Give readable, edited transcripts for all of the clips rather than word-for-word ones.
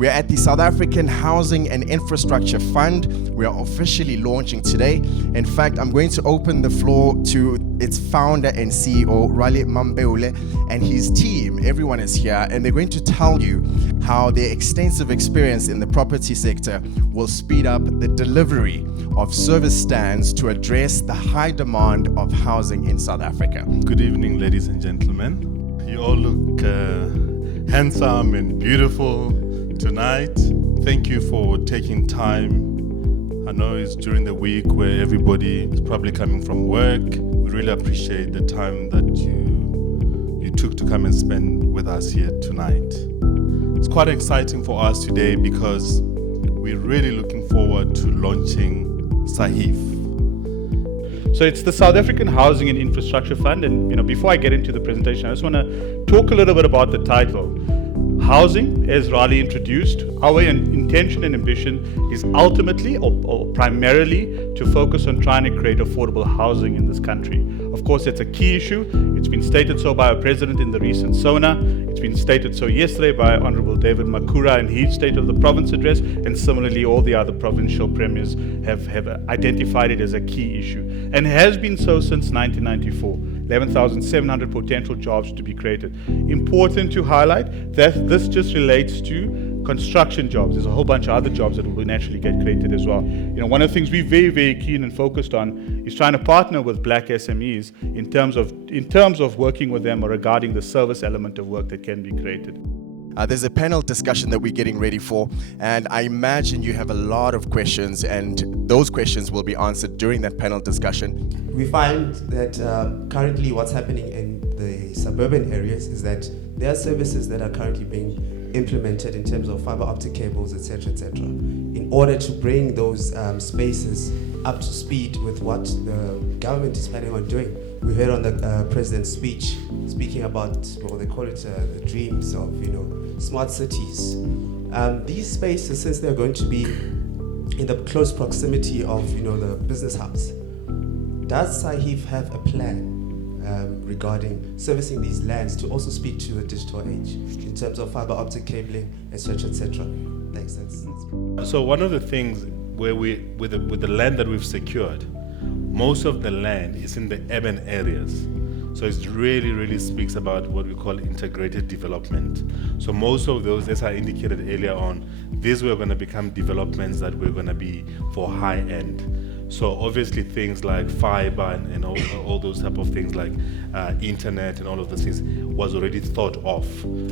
We're at the South African Housing and Infrastructure Fund. We are officially launching today. In fact, I'm going to open the floor to its founder and CEO, Raleigh Mambeule, and his team. Everyone is here, and they're going to tell you how their extensive experience in the property sector will speed up the delivery of service stands to address the high demand of housing in South Africa. Good evening, ladies and gentlemen. You all look handsome and beautiful tonight. Thank you for taking time. I know it's during the week where everybody is probably coming from work. We really appreciate the time that you took to come and spend with us here tonight. It's quite exciting for us today because we're really looking forward to launching Sahif. So it's the South African Housing and Infrastructure Fund, and before I get into the presentation, I just want to talk a little bit about the title. Housing, as Raleigh introduced, our intention and ambition is ultimately or primarily to focus on trying to create affordable housing in this country. Of course, it's a key issue. It's been stated so by our president in the recent SONA. It's been stated so yesterday by Honorable David Makura in his State of the Province address, and similarly all the other provincial premiers have identified it as a key issue, and has been so since 1994. 11,700 potential jobs to be created. Important to highlight that this just relates to construction jobs. There's a whole bunch of other jobs that will naturally get created as well. One of the things we're very, very keen and focused on is trying to partner with black SMEs in terms of working with them regarding the service element of work that can be created. There's a panel discussion that we're getting ready for, and I imagine you have a lot of questions, and those questions will be answered during that panel discussion. We find that currently what's happening in the suburban areas is that there are services that are currently being implemented in terms of fiber optic cables, etc., in order to bring those spaces up to speed with what the government is planning on doing. We heard on the president's speech speaking about what they call it the dreams of smart cities. These spaces, since they're going to be in the close proximity of the business hubs, does Sahif have a plan regarding servicing these lands to also speak to the digital age in terms of fiber optic cabling, etc., etc.? Thanks. So one of the things where with the land that we've secured, most of the land is in the urban areas. So it really speaks about what we call integrated development. So most of those, as I indicated earlier on, these were going to become developments that were going to be for high end. So obviously things like fiber and all those type of things like internet and all of those things was already thought of.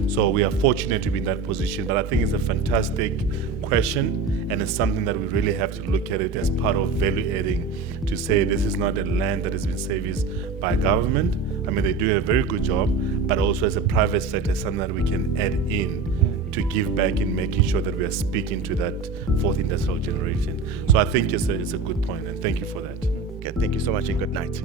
So we are fortunate to be in that position, but I think it's a fantastic question, and it's something that we really have to look at it as part of value adding, to say this is not a land that has been serviced by government. I mean, they're doing a very good job, but also as a private sector, something that we can add in to give back in making sure that we are speaking to that fourth industrial generation. So I think it's a good point, and thank you for that. Okay, thank you so much and good night.